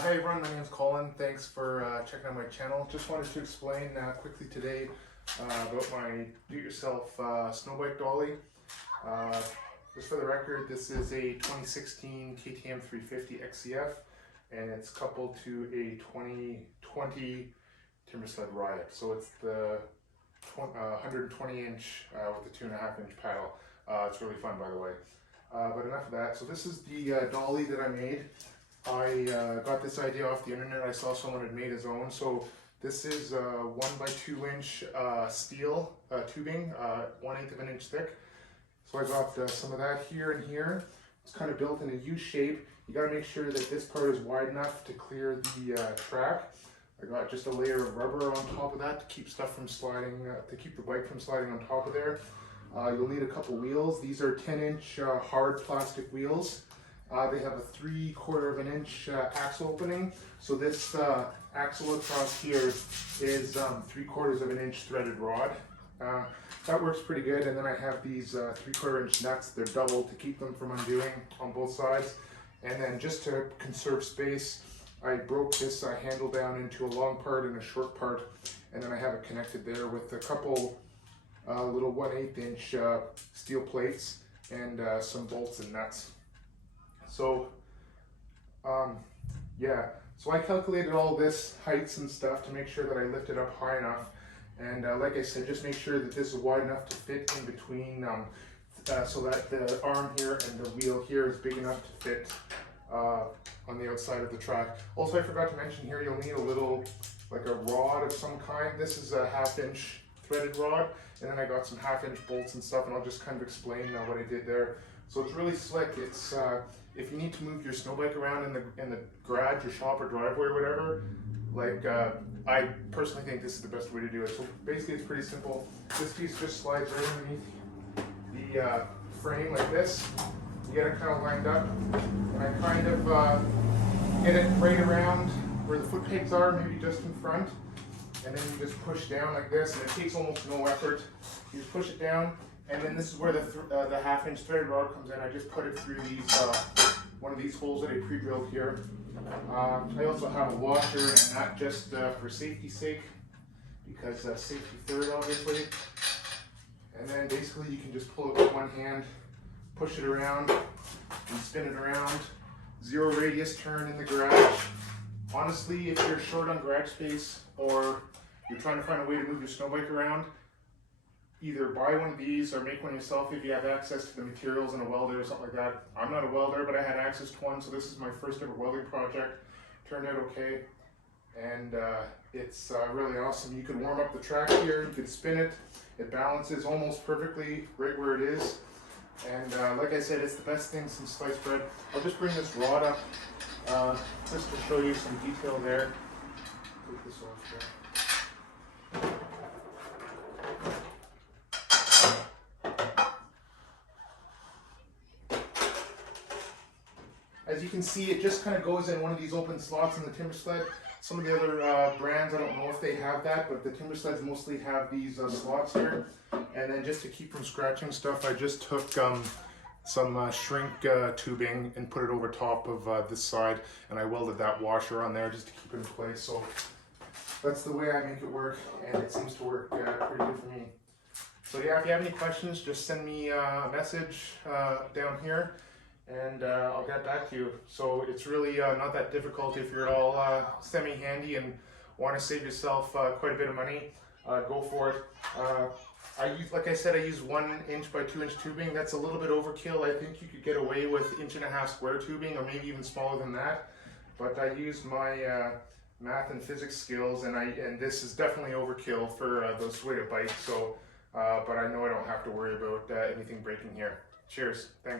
Hey everyone, my name is Colin. Thanks for checking out my channel. Just wanted to explain quickly today about my do-it-yourself Snowbike Dolly. Just for the record, this is a 2016 KTM 350 XCF and it's coupled to a 2020 Timber Sled Riot. So it's the 120 inch with the 2.5 inch paddle. It's really fun, by the way. But enough of that. So this is the dolly that I made. I got this idea off the internet. I saw someone had made his own. So this is 1 by 2 inch steel tubing, 1/8 of an inch thick. So I got some of that here and here. It's kind of built in a U shape. You got to make sure that this part is wide enough to clear the track. I got just a layer of rubber on top of that to keep stuff from sliding, to keep the bike from sliding on top of there. You'll need a couple wheels. These are 10-inch hard plastic wheels. They have a 3/4 of an inch axle opening. So this axle across here is 3/4 of an inch threaded rod. That works pretty good. And then I have these 3/4 inch nuts. They're doubled to keep them from undoing on both sides. And then just to conserve space, I broke this handle down into a long part and a short part. And then I have it connected there with a couple little 1/8 inch steel plates and some bolts and nuts. So yeah, so I calculated all this heights and stuff to make sure that I lift it up high enough. And like I said, just make sure that this is wide enough to fit in between, so that the arm here and the wheel here is big enough to fit on the outside of the track. Also, I forgot to mention here, you'll need a little, like a rod of some kind. This is a 1/2 inch threaded rod, and then I got some 1/2 inch bolts and stuff, and I'll just kind of explain what I did there. So it's really slick. It's if you need to move your snow bike around in the garage or shop or driveway or whatever, like I personally think this is the best way to do it. So basically, it's pretty simple. This piece just slides right underneath the frame like this. You get it kind of lined up, and I kind of get it right around where the foot pegs are, maybe just in front. And then you just push down like this, and it takes almost no effort. You just push it down, and then this is where the 1/2 inch threaded rod comes in. I just put it through these one of these holes that I pre-drilled here. I also have a washer and not just for safety's sake, because safety third, obviously. And then basically you can just pull it with one hand, push it around, and spin it around. 0 radius turn in the garage. Honestly, if you're short on garage space or you're trying to find a way to move your snow bike around, either buy one of these or make one yourself if you have access to the materials and a welder or something like that. I'm not a welder, but I had access to one, so this is my first ever welding project. Turned out okay, and it's really awesome. You can warm up the track here, you can spin it. It balances almost perfectly right where it is. And like I said, it's the best thing since sliced bread. I'll just bring this rod up just to show you some detail there. Take this off here. As you can see, it just kind of goes in one of these open slots in the Timber Sled. Some of the other brands, I don't know if they have that, but the Timber Sleds mostly have these slots here. And then just to keep from scratching stuff, I just took some shrink tubing and put it over top of this side, and I welded that washer on there just to keep it in place. So that's the way I make it work, and it seems to work pretty good for me. So yeah, if you have any questions, just send me a message down here, and I'll get back to you. So it's really not that difficult if you're all semi-handy and want to save yourself quite a bit of money. Go for it. Like I said, I use 1 inch by 2 inch tubing. That's a little bit overkill. I think you could get away with 1.5 inch square tubing, or maybe even smaller than that. But I use my math and physics skills, and this is definitely overkill for those way to bike. So, but I know I don't have to worry about anything breaking here. Cheers. Thanks.